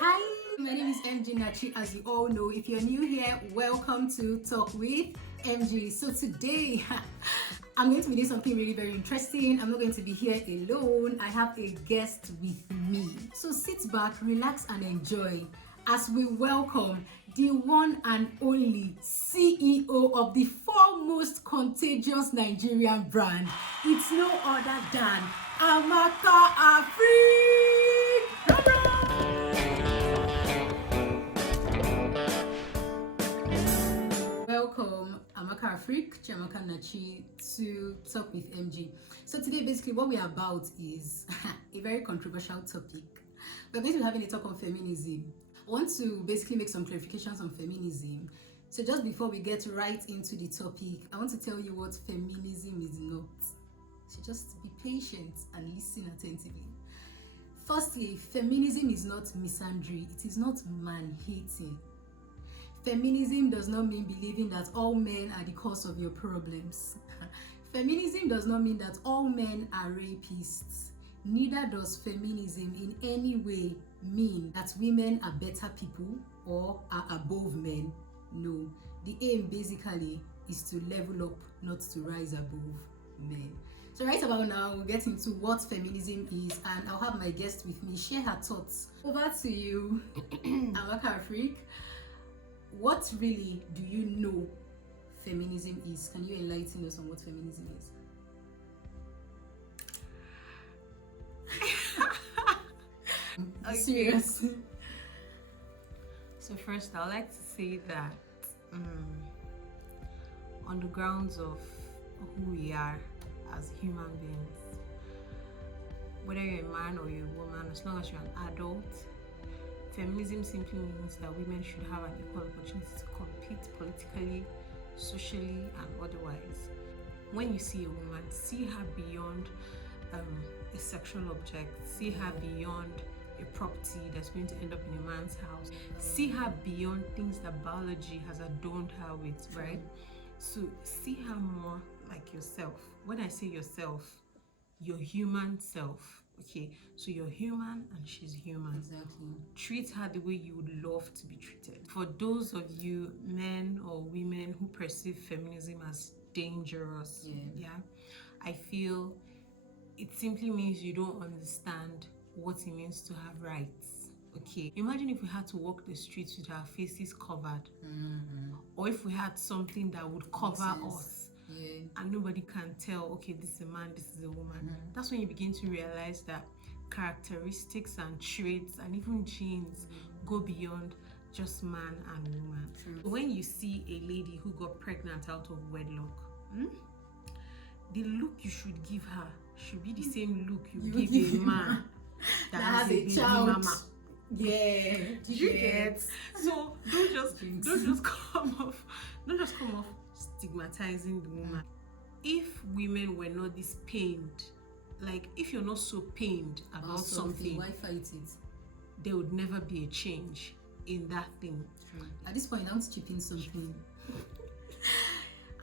Hi, my name is MG Nachi. As you all know, if you're new here, welcome to Talk with MG. So today, I'm going to be doing something really very interesting. I'm not going to be here alone. I have a guest with me. So sit back, relax, and enjoy as we welcome the one and only CEO of the foremost contagious Nigerian brand. It's no other than Amaka Afri. Welcome, Amaka Afrik, Chiamaka Nachi, to Talk with MG. So today, basically, what we're about is a very controversial topic. We're going to be having a talk on feminism. I want to basically make some clarifications on feminism. So just before we get right into the topic, I want to tell you what feminism is not. So just be patient and listen attentively. Firstly, feminism is not misandry. It is not man-hating. Feminism does not mean believing that all men are the cause of your problems. Feminism does not mean that all men are rapists. Neither does feminism in any way mean that women are better people or are above men. No, the aim basically is to level up, not to rise above men. So right about now, we'll get into what feminism is, and I'll have my guest with me share her thoughts. Over to you, Amaka Afrik. What really do you know feminism is? Can you enlighten us on what feminism is? Okay. Serious. So first, I'd like to say that on the grounds of who we are as human beings, whether you're a man or you're a woman, as long as you're an adult, feminism simply means that women should have an equal opportunity to compete politically, socially, and otherwise. When you see a woman, see her beyond a sexual object, see her beyond a property that's going to end up in a man's house, see her beyond things that biology has adorned her with, right? So see her more like yourself. When I say yourself, your human self. Okay, so you're human and she's human. Exactly. Treat her the way you would love to be treated. For those of you men or women who perceive feminism as dangerous, I feel it simply means you don't understand what it means to have rights. Okay, imagine if we had to walk the streets with our faces covered, or if we had something that would cover us. Yeah. And nobody can tell, okay, this is a man, this is a woman. That's when you begin to realize that characteristics and traits and even genes go beyond just man and woman. When you see a lady who got pregnant out of wedlock, the look you should give her should be the same look you give a man that has a child. Mama. Yeah. Did you get? So don't just come off stigmatizing the woman. If women were not this pained, like if you're not so pained about something, why fight it? There would never be a change in that thing. True. At this point, I want to chip in something.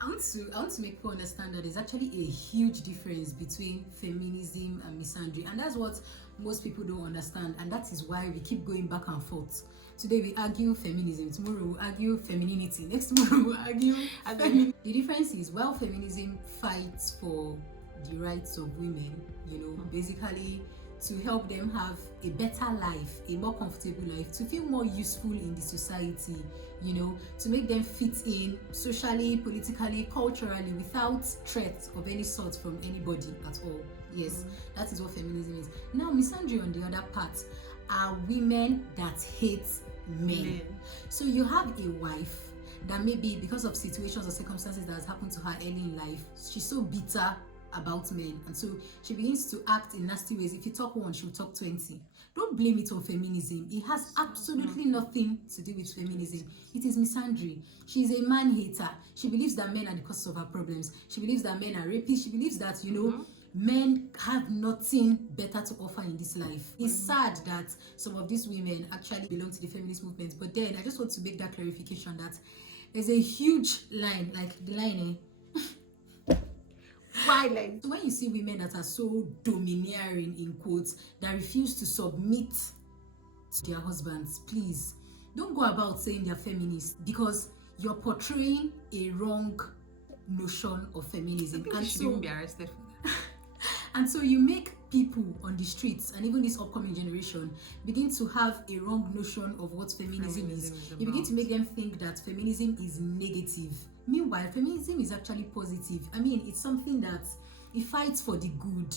I want to make people understand that there's actually a huge difference between feminism and misandry, and that's what most people don't understand, and that is why we keep going back and forth. Today we argue feminism, tomorrow we'll argue femininity, next tomorrow we'll argue feminism. The difference is, while feminism fights for the rights of women, basically to help them have a better life, a more comfortable life, to feel more useful in the society, to make them fit in socially, politically, culturally, without threat of any sort from anybody at all. Yes, that is what feminism is. Now, misandry, on the other part, are women that hate men. So you have a wife that maybe because of situations or circumstances that has happened to her early in life, she's so bitter about men, and so she begins to act in nasty ways. If you talk one, she'll talk 20. Don't blame it on feminism. It has absolutely nothing to do with feminism. It is misandry. She's a man hater. She believes that men are the cause of her problems. She believes that men are rapists. She believes that men have nothing better to offer in this life. It's sad that some of these women actually belong to the feminist movement, but then I just want to make that clarification that there's a huge line, like the line, violence. So when you see women that are so domineering, in quotes, that refuse to submit to their husbands, please don't go about saying they're feminists, because you're portraying a wrong notion of feminism. I think you should even be arrested for that. And so you make people on the streets, and even this upcoming generation, begin to have a wrong notion of what feminism is. You begin to make them think that feminism is negative. Meanwhile, feminism is actually positive. I mean, it's something that it fights for the good.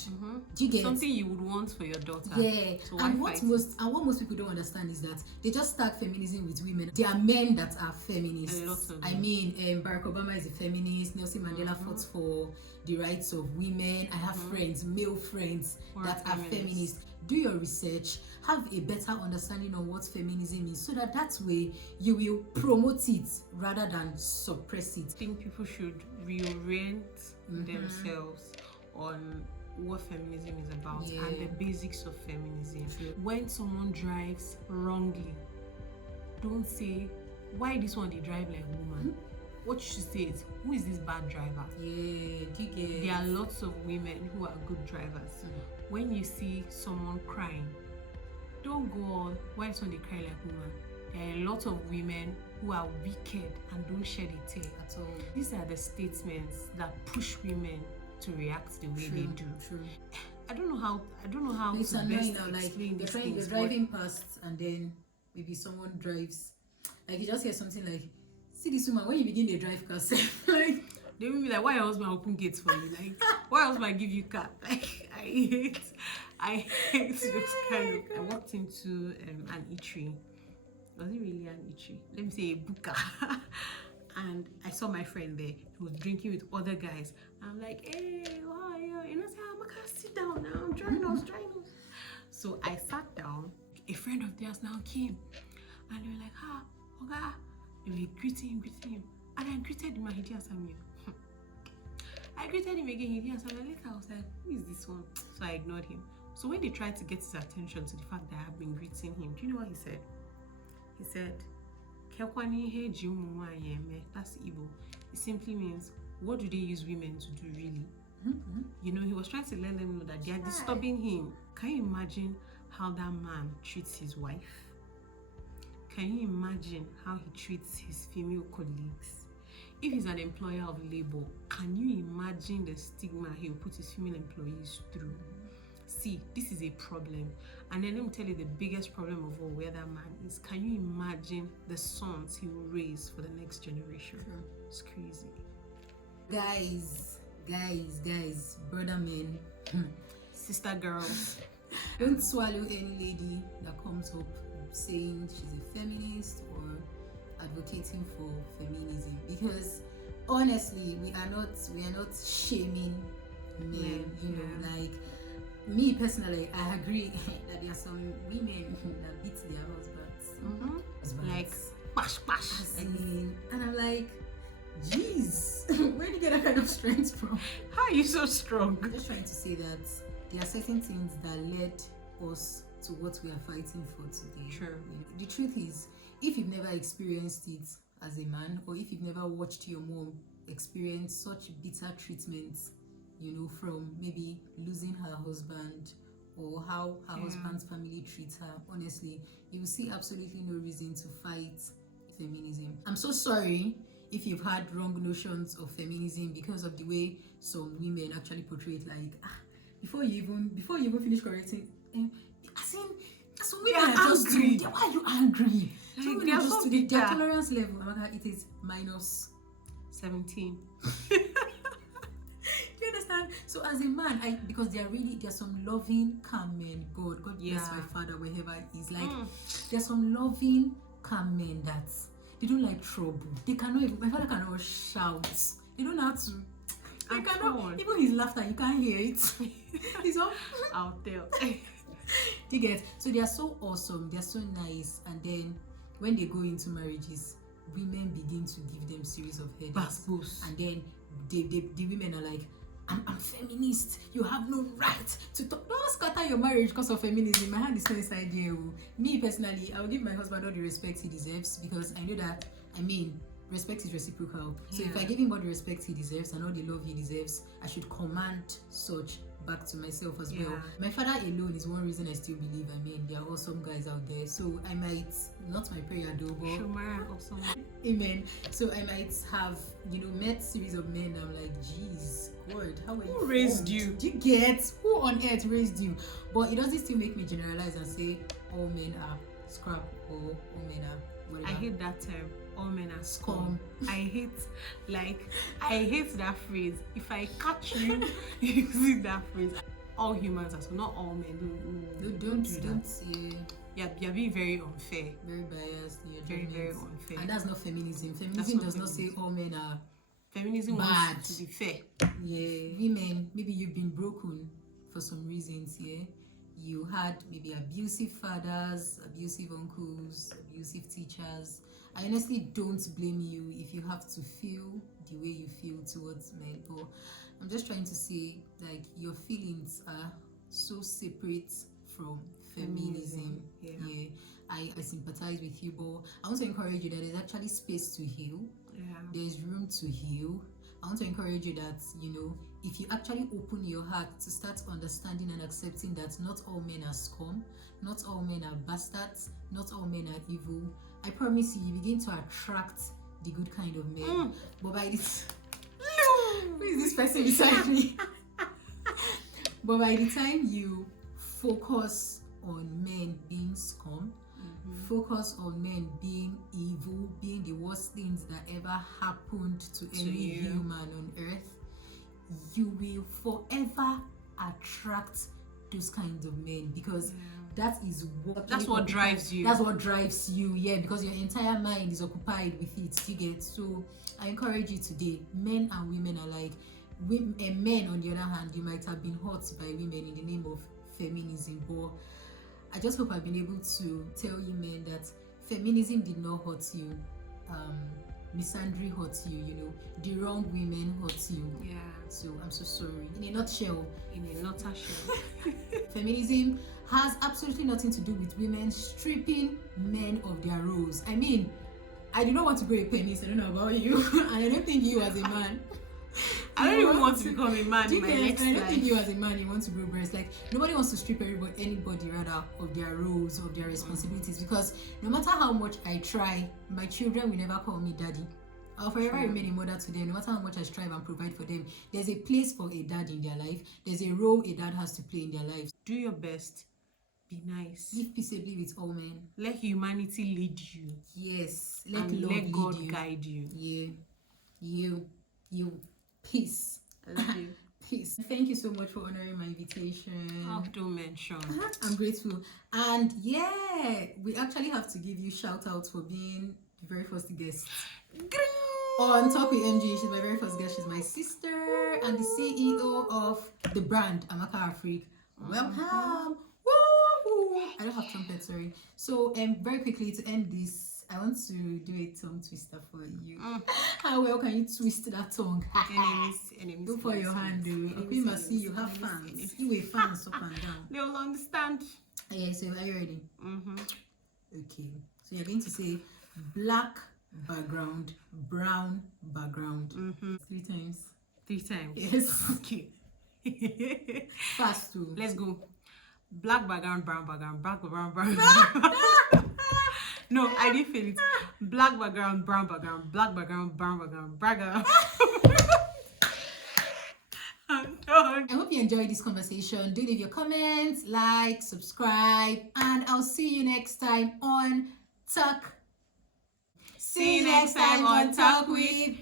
Do you get something you would want for your daughter? Yeah. So and what most people don't understand is that they just tag feminism with women. There are men that are feminists. A lot of them. I mean, Barack Obama is a feminist. Nelson Mandela fought for the rights of women. I have friends, male friends, that are feminists. Do your research, have a better understanding on what feminism is, so that way you will promote it rather than suppress it. I think people should reorient themselves on what feminism is about and the basics of feminism. When someone drives wrongly, don't say, why this one they drive like woman? What you should say is, who is this bad driver? There are lots of women who are good drivers. When you see someone crying, don't go on, why this one they cry like woman? There are a lot of women who are wicked and don't shed a tear at all. These are the statements that push women to react the way they do. I don't know how it's to annoying best now, like explain these you're things. driving past, and then maybe someone drives, like you just hear something like, see this woman, when you begin to drive car, like they will be like, why your husband open gates for you? Like, why your husband give you car? Like, I hate those kind of. I walked into an eatery. Was it really an eatery? Let me say a buka. And I saw my friend there. He was drinking with other guys. I'm like, hey, how are you? And I said, I'm gonna sit down now. I'm trying us. So I sat down. A friend of theirs now came, and they were like, Oga. They were greeting him. And I greeted him, and he didn't answer me. I greeted him again, he didn't answer me. Later I was like, who is this one? So I ignored him. So when they tried to get his attention to the fact that I have been greeting him, do you know what he said? He said, that's evil. It simply means, what do they use women to do really? You know, he was trying to let them know that they are disturbing him. Can you imagine how that man treats his wife? Can you imagine how he treats his female colleagues? If he's an employer of labor, can you imagine the stigma he will put his female employees through? See, this is a problem. And then let me tell you the biggest problem of all where that man is. Can you imagine the sons he will raise for the next generation? It's crazy. Guys, brother men, sister girls, don't swallow any lady that comes up saying she's a feminist or advocating for feminism, because honestly we are not shaming men. You know, like me personally, I agree that there are some women that beat their husbands. like bash. And I'm like, jeez, where do you get that kind of strength from? How are you so strong? I'm just trying to say that there are certain things that led us to what we are fighting for today. Sure. You know, the truth is, if you've never experienced it as a man, or if you've never watched your mom experience such bitter treatments, you know, from maybe losing her husband or how her husband's family treats her, honestly, you will see absolutely no reason to fight feminism. I'm so sorry if you've had wrong notions of feminism because of the way some women actually portray it. Like, before you even finish correcting, some women are just angry. Why are you angry? Some women are just today. Their tolerance level, it is minus 17. Do you understand? So as a man, because there are some loving, calm men. God bless my father wherever he is. Like, there are some loving, calm men that they don't like trouble. They cannot even. My father cannot shout. They don't know how to. They cannot. Even his laughter, you can't hear it. He's all. I'll tell. You get? So they are so awesome. They are so nice. And then when they go into marriages, women begin to give them series of headaches. And then the women are like, I'm feminist. You have no right to talk. Don't scatter your marriage because of feminism. I had this nice idea. Me personally, I will give my husband all the respect he deserves, because I know that, respect is reciprocal. So if I give him all the respect he deserves and all the love he deserves, I should command such back to myself as well. Yeah. My father alone is one reason I still believe. I mean, there are awesome guys out there. So I might, not my prayer though, but Shumara or someone. amen. So I might have, met series of men. I'm like, geez, God, how are you? Who raised formed? you? Do you get who on earth raised you? But it doesn't still make me generalize and say all men are scrap or all men are whatever. I hate that term. All men are scum. I hate that phrase. If I catch you using that phrase, all humans are scum, not all men. Don't do that. Yeah. You're being very unfair. Very biased. Very unfair. And that's not feminism. Feminism does not say all men are feminism bad. wants to be fair. Yeah. Women, maybe you've been broken for some reasons, yeah. You had maybe abusive fathers, abusive uncles, abusive teachers. I honestly don't blame you if you have to feel the way you feel towards men, but I'm just trying to say, like, your feelings are so separate from feminism. Yeah. I sympathize with you, but I want to encourage you that there's actually space to heal. Yeah. There's room to heal. I want to encourage you that, if you actually open your heart to start understanding and accepting that not all men are scum, not all men are bastards, not all men are evil, I promise you begin to attract the good kind of men. But by this, who is this person beside me? But by the time you focus on men being scum, focus on men being evil, being the worst things that ever happened to any human on earth, you will forever attract those kinds of men, because that's what drives you. That's what drives you, because your entire mind is occupied with it. You get. So I encourage you today, men and women alike. Men, on the other hand, you might have been hurt by women in the name of feminism, but I just hope I've been able to tell you men that feminism did not hurt you. Misandry hurt you, the wrong women hurt you. Yeah. So I'm so sorry. In a nutshell, feminism has absolutely nothing to do with women stripping men of their roles. I mean, I do not want to grow a penis. I don't know about you, and I don't think you as a man. I don't even want to become a man in my next life. I don't think you as a man, you want to grow breasts. Like, nobody wants to strip anybody rather of their roles, of their responsibilities, because no matter how much I try, my children will never call me daddy. I'll forever remain a mother to them. No matter how much I strive and provide for them, there's a place for a dad in their life. There's a role a dad has to play in their lives. Do your best. Be nice. Live peaceably with all men. Let humanity lead you. Yes. Let God guide you. Yeah. You. Peace. I love you. Peace. Thank you so much for honoring my invitation. Don't mention. I'm grateful. And we actually have to give you shout outs for being the very first guest on Talk with MG. She's my very first guest. She's my sister and the CEO of the brand Amaka Afrique. Welcome. Woo! I don't have trumpet, sorry. So very quickly to end this, I want to do a tongue twister for you. How well can you twist that tongue? Enemies. Go for your hand, though. We must see you have fans. You will fans up and down. They will understand. Yeah, so are you ready? Okay. So you're going to say black background, brown background. 3 times. 3 times. Yes. Okay. Fast too. Let's go. Black background, brown background, black background, brown background. No, I didn't feel it. Black background, brown background, black background, brown background, background. I'm done. I hope you enjoyed this conversation. Do leave your comments, like, subscribe, and I'll see you next time on Talk. See you next time on Talk with